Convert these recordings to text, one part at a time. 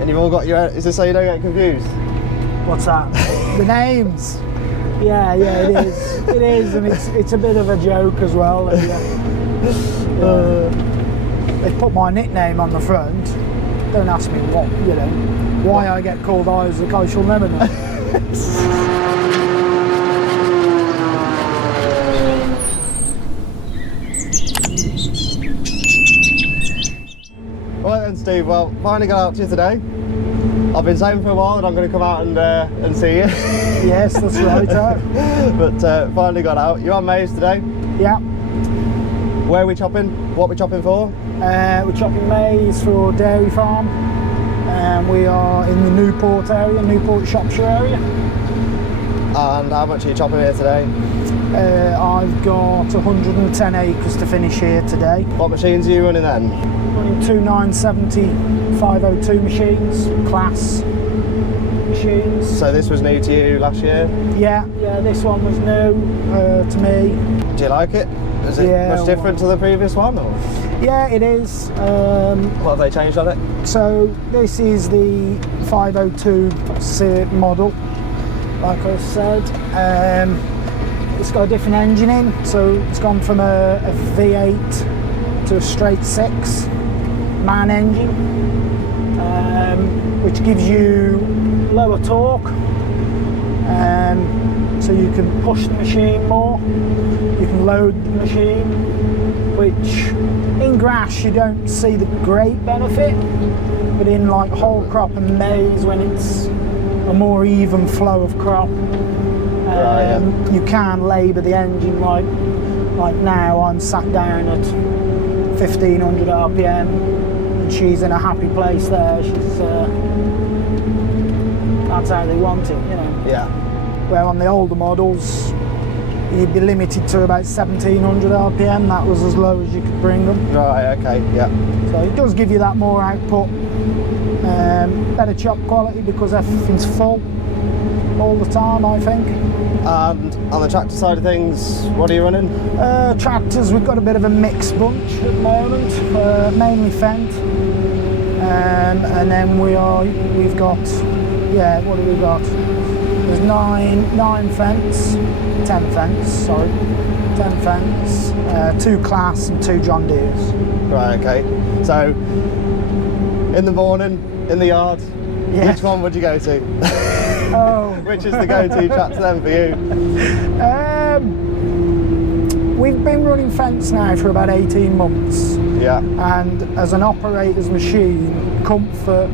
And you've all got your... Is this so you don't get confused? What's that? The names. Yeah, it is. It is, and it's a bit of a joke as well. They put my nickname on the front. Don't ask me what, you know, why I get called Isaac. I shall never know. Right then, Steve. Well, finally got out to you today. I've been saying for a while that I'm going to come out and see you. Yes, that's right. But finally got out. You're on Maize today? Yeah. Where are we chopping? What are we chopping for? We're chopping maize for dairy farm. We are in the Newport area, Newport, Shropshire area. And how much are you chopping here today? I've got 110 acres to finish here today. What machines are you running then? Running two 970 502 machines, class machines. So this was new to you last year? Yeah, this one was new to me. Do you like it? Is it much different to the previous one? Or? Yeah, it is. What have they changed on it? So this is the 502 model, like I said. It's got a different engine in, so it's gone from a V8 to a straight 6 man engine, which gives you lower torque. So you can push the machine more, you can load the machine, which in grass you don't see the great benefit, but in like whole crop and maize, when it's a more even flow of crop, you can labour the engine. Like now I'm sat down at 1500 RPM and she's in a happy place there. She's that's how they want it, you know. Yeah. Where on the older models, you'd be limited to about 1700 RPM. That was as low as you could bring them. Right, okay, yeah. So it does give you that more output. Better chop quality because everything's full all the time, I think. And on the tractor side of things, what are you running? Tractors, we've got a bit of a mixed bunch at the moment, mainly Fendt. And then we've got, what have we got? There's 9 Fendts, 10 Fendts, 10 Fendts, 2 Class and 2 John Deeres. Right, okay. So, in the morning, in the yard, which one would you go to? Oh. Which is the go-to tractor then for you? We've been running Fendts now for about 18 months. Yeah. And as an operator's machine, comfort,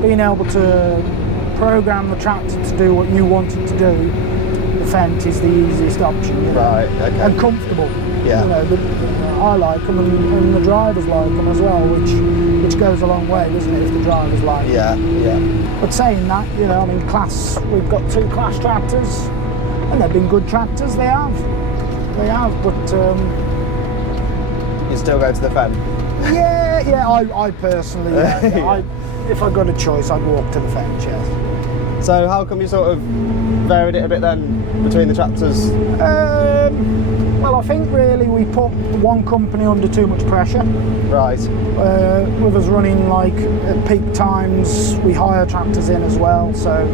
being able to program the tractor to do what you want it to do, the Fendt is the easiest option. You know? Right, okay. And comfortable. Yeah. You know, I like them and the drivers like them as well, which goes a long way, doesn't it, if the drivers like them. Yeah, yeah. But saying that, you know, I mean, Class, we've got 2 Class tractors, and they've been good tractors, they have, but... You still go to the Fendt? Yeah, I personally, if I got a choice, I'd walk to the Fendt, yes. So how come you sort of varied it a bit then, between the tractors? Well, I think really we put one company under too much pressure. Right. With us running like at peak times, we hire tractors in as well. So,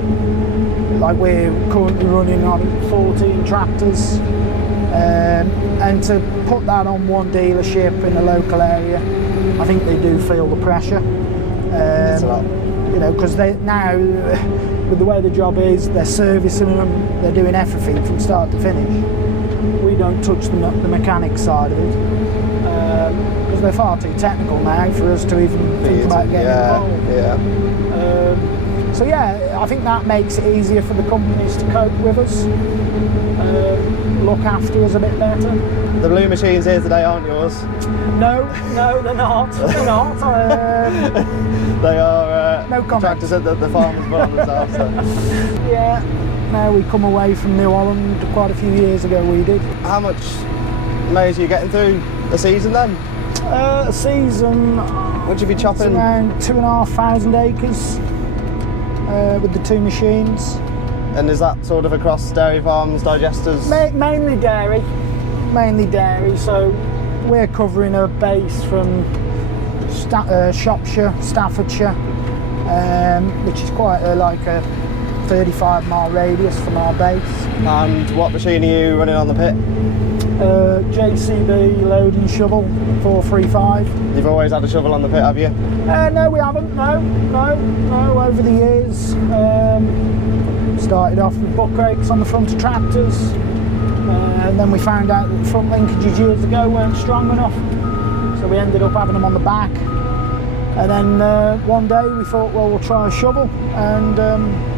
like we're currently running on 14 tractors, and to put that on one dealership in a local area, I think they do feel the pressure. It's a lot. You know, because they now, with the way the job is, they're servicing them, they're doing everything from start to finish. We don't touch the mechanic side of it, because they're far too technical now for us to even think about getting involved. Yeah. So yeah, I think that makes it easier for the companies to cope with us, look after us a bit better. The blue machines here today aren't yours? No, they're not. They're not. They are no tractors that the farmers bought themselves. So. Yeah. No, we come away from New Holland quite a few years ago, we did. How much maize are you getting through a season then? A season... Would you be chopping? It's around 2,500 acres with the 2 machines. And is that sort of across dairy farms, digesters? Mainly dairy. So we're covering a base from Shropshire, Staffordshire, which is quite like a 35-mile radius from our base. And what machine are you running on the pit? JCB load and shovel 435. You've always had a shovel on the pit, have you? No, we haven't. No. Over the years, started off with buck rakes on the front of tractors, and then we found out that the front linkages years ago weren't strong enough, so we ended up having them on the back. And then one day we thought, well, we'll try a shovel, and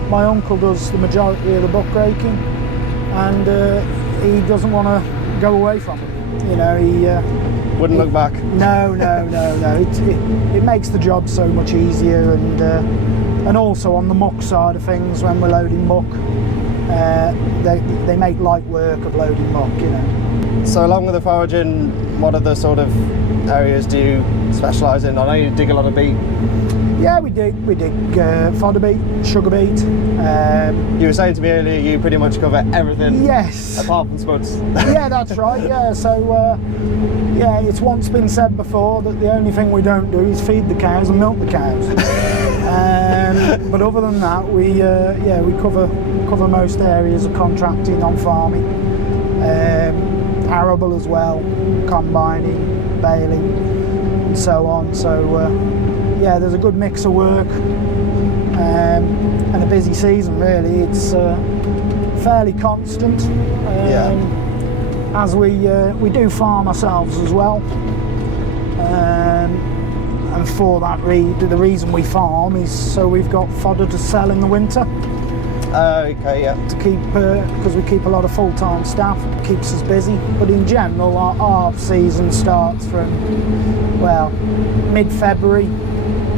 my uncle does the majority of the buck raking, and he doesn't want to go away from it. You know, he wouldn't look back. No. It makes the job so much easier, and also on the muck side of things, when we're loading muck, they make light work of loading muck. You know. So along with the foraging, what other sort of areas do you specialise in? I know you dig a lot of beet. Yeah, we dig fodder beet, sugar beet. You were saying to me earlier you pretty much cover everything. Yes. Apart from spuds. Yeah, that's right. Yeah, so yeah, it's once been said before that the only thing we don't do is feed the cows and milk the cows. But other than that, we cover most areas of contracting, on farming, arable as well, combining, baling, and so on. So. Yeah, there's a good mix of work, and a busy season really. It's fairly constant, as we do farm ourselves as well, and for that the reason we farm is so we've got fodder to sell in the winter. Okay, yeah. To keep, because we keep a lot of full-time staff, it keeps us busy. But in general, our season starts from, well, mid-February,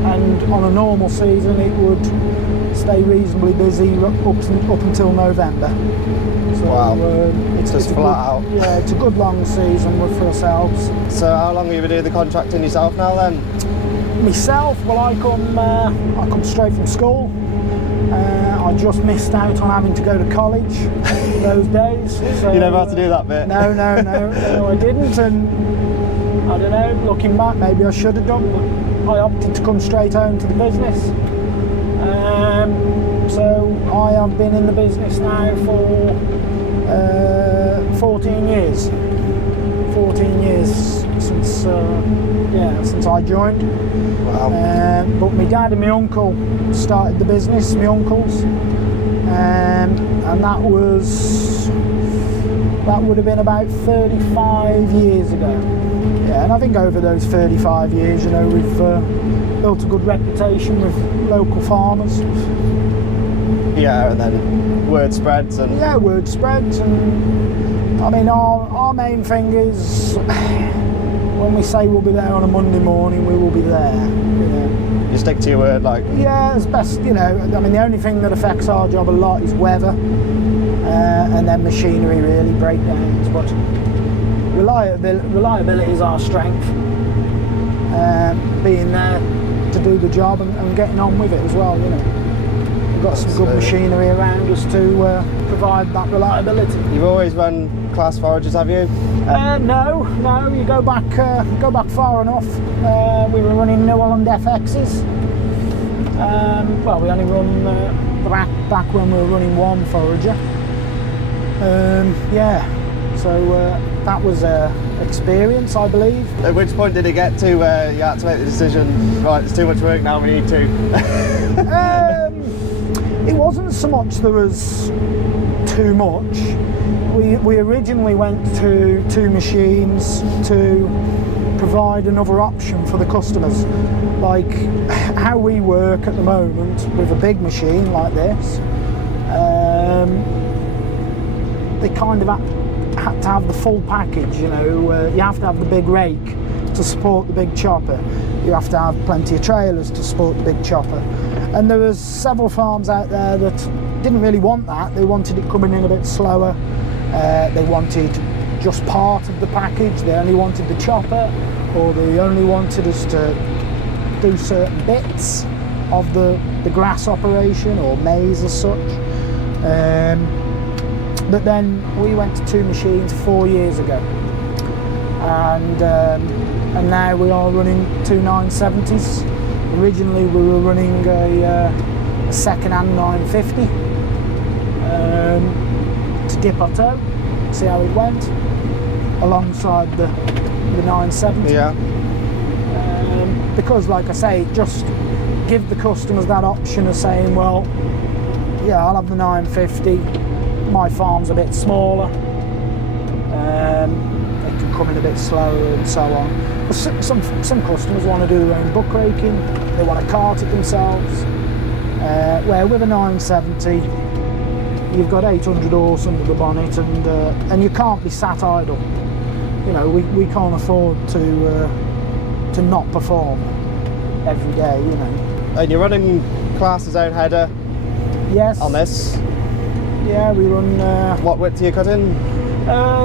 and on a normal season it would stay reasonably busy up until November. So, wow. It's just flat out. Yeah, it's a good long season for ourselves. So how long have you been doing the contracting yourself now then? Myself, well, I come straight from school. I just missed out on having to go to college those days. So, you never had to do that bit? No, I didn't, and I don't know, looking back, maybe I should have done, but I opted to come straight home to the business. So I have been in the business now for 14 years. 14 years since I joined. Wow. But my dad and my uncle started the business, my uncles, and that would have been about 35 years ago. Yeah, and I think over those 35 years, you know, we've built a good reputation with local farmers. Yeah, and then word spreads and... Yeah, word spreads, and I mean our main thing is when we say we'll be there on a Monday morning, we will be there. You know. You stick to your word, like? Yeah, as best, you know. I mean, the only thing that affects our job a lot is weather, and then machinery really, breakdowns. But reliability is our strength. Being there to do the job and getting on with it as well, you know. We've got some good machinery around us to provide that reliability. You've always run class foragers, have you? No. You go back far enough. We were running New Holland FXs. Well, we only run back when we were running one forager. Yeah. So that was experience, I believe. At which point did it get to where you had to make the decision, right, there's too much work now, we need to? It wasn't so much there was too much. We originally went to 2 machines to provide another option for the customers. Like how we work at the moment with a big machine like this, they kind of had to have the full package, you know. You have to have the big rake to support the big chopper. You have to have plenty of trailers to support the big chopper. And there was several farms out there that didn't really want that. They wanted it coming in a bit slower. They wanted just part of the package. They only wanted the chopper, or they only wanted us to do certain bits of the grass operation or maize as such. But then we went to 2 machines 4 years ago, and now we are running 2 970s Originally we were running a second-hand 950 to dip our toe, see how it went, alongside the 970. Yeah. Because, like I say, just give the customers that option of saying, well, yeah, I'll have the 950. My farm's a bit smaller. It can come in a bit slower and so on. But some customers want to do their own book raking. They want to cart it themselves. Where with a 970, you've got 800 horse under the bonnet, and you can't be sat idle. You know, we can't afford to not perform every day. You know. And you're running Class's own header. Yes. On this. Yeah, we run. What width are you cutting?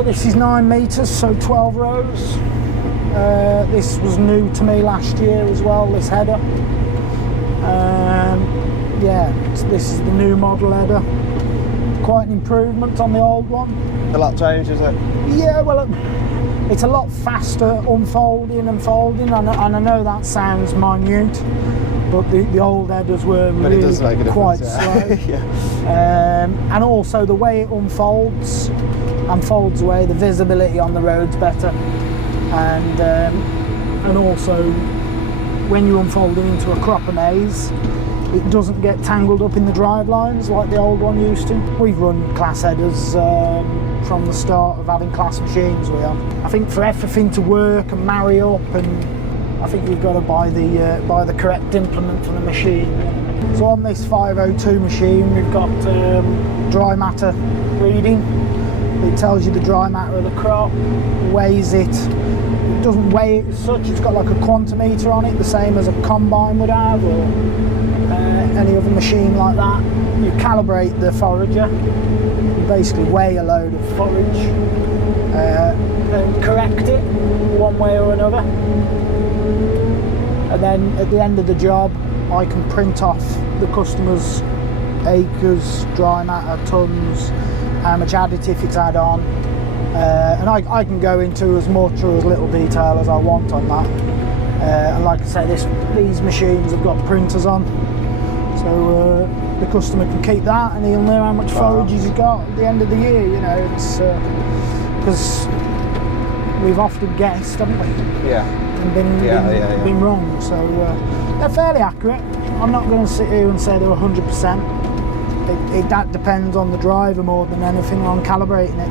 This is 9 metres, so 12 rows. This was new to me last year as well, this header. Yeah, this is the new model header. Quite an improvement on the old one. A lot changed, is it? Yeah, well, it's a lot faster unfolding and folding, and I know that sounds minute, but the old headers were really it does make a quite difference, slow. Yeah. And also the way it unfolds and folds away, the visibility on the road's better, and also when you unfold it into a crop of maize, it doesn't get tangled up in the drive lines like the old one used to. We've run Class headers from the start of having Class machines. We have. I think for everything to work and marry up, and I think you've got to buy the correct implement for the machine. So on this 502 machine, we've got dry matter reading. It tells you the dry matter of the crop, weighs it. It doesn't weigh it as such, it's got like a quantimeter on it, the same as a combine would have, or any other machine like that. You calibrate the forager, you basically weigh a load of forage, then correct it one way or another. And then at the end of the job, I can print off the customer's acres, dry matter, tons, how much additive it's had on, and I can go into as much or as little detail as I want on that. And like I say, these machines have got printers on, so the customer can keep that, and he'll know how much forage he's got at the end of the year. You know, it's because we've often guessed, haven't we? Yeah. And been wrong. So they're fairly accurate. I'm not going to sit here and say they're 100%. That depends on the driver more than anything, on calibrating it.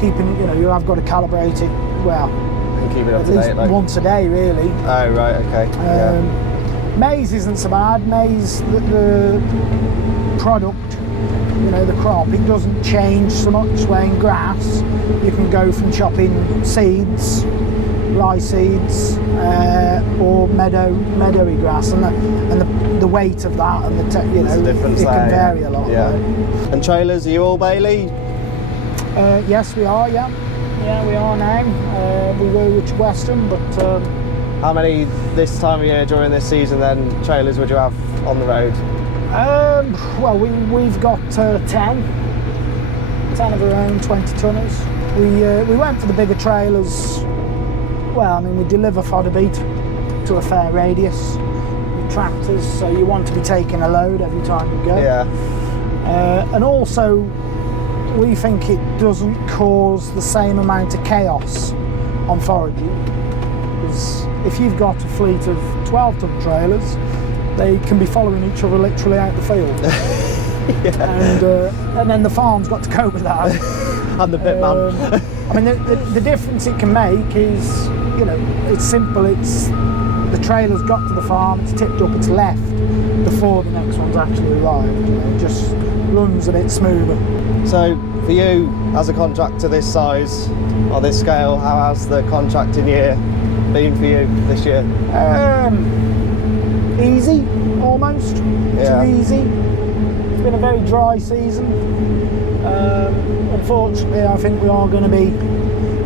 Keeping, you know, you have got to calibrate it well. And keep it up at to least date, like once a day, really. Oh right, okay. Maize isn't so bad. Maize, the product, you know, the crop, it doesn't change so much. Where in grass, you can go from chopping seeds, rye seeds, or meadowy grass, and the weight of that, and you know, it can vary a lot. Yeah. And trailers, are you all Bailey? Yes, we are. Yeah, we are now. We were with Western, but how many this time of year during this season then trailers would you have on the road? Well, we've got 10 of our own 20 tonners. We went for the bigger trailers. Well, I mean, we deliver fodder beat to a fair radius with tractors, so you want to be taking a load every time you go. Yeah. And also, we think it doesn't cause the same amount of chaos on foraging. Because if you've got a fleet of 12-ton trailers, they can be following each other literally out the field. Yeah. And then the farm's got to cope with that. I'm the bit man. I mean, the difference it can make is, you know, it's simple. It's the trailer's got to the farm, it's tipped up, it's left before the next one's actually arrived. You know, it just runs a bit smoother. So for you, as a contractor this size, or this scale, how has the contracting year been for you this year? Easy, almost. Yeah. Too easy. It's been a very dry season. Unfortunately, I think we are going to be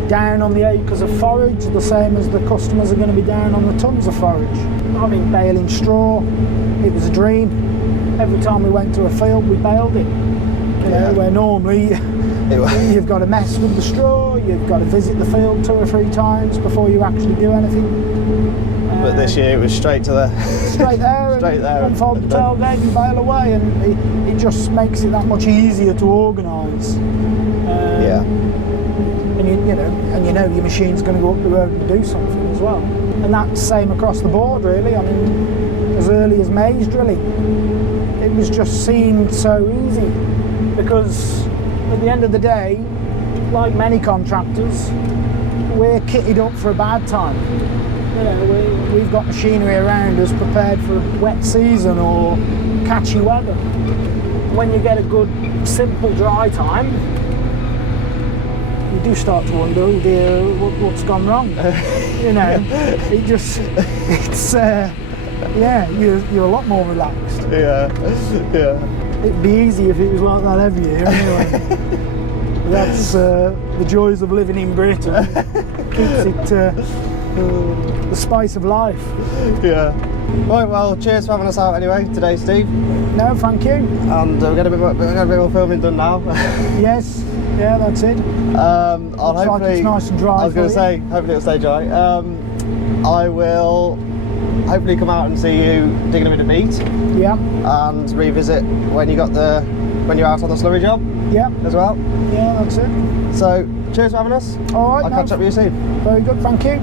down on the acres of forage, the same as the customers are going to be down on the tons of forage. I mean, baling straw, it was a dream. Every time we went to a field, we baled it. You know, where normally you've got to mess with the straw, you've got to visit the field 2 or 3 times before you actually do anything. but this year it was straight to the straight there, straight there, unfold the tailgate and bail away, and it just makes it that much easier to organise. Yeah. And you know your machine's going to go up the road and do something as well. And that's the same across the board, really. I mean, as early as maize drilling, it was just seemed so easy, because at the end of the day, like many contractors, we're kitted up for a bad time. You know, we've got machinery around us prepared for a wet season or catchy weather. When you get a good, simple dry time, you do start to wonder, oh dear, what's gone wrong? You know, yeah, you're a lot more relaxed. Yeah. It'd be easy if it was like that every year, anyway. That's the joys of living in Britain. Keeps it the spice of life. Yeah. Right, well, cheers for having us out anyway today, Steve. No, thank you. And we're going to get a bit more filming done now. Yes, yeah, that's it. I'll Looks hopefully. like it's nice and dry. I was going to say, hopefully it'll stay dry. I will hopefully come out and see you digging a bit of meat. Yeah. And revisit when you're out on the slurry job. Yeah. As well. Yeah, that's it. So, cheers for having us. All right. I'll catch up with you soon. Very good, thank you.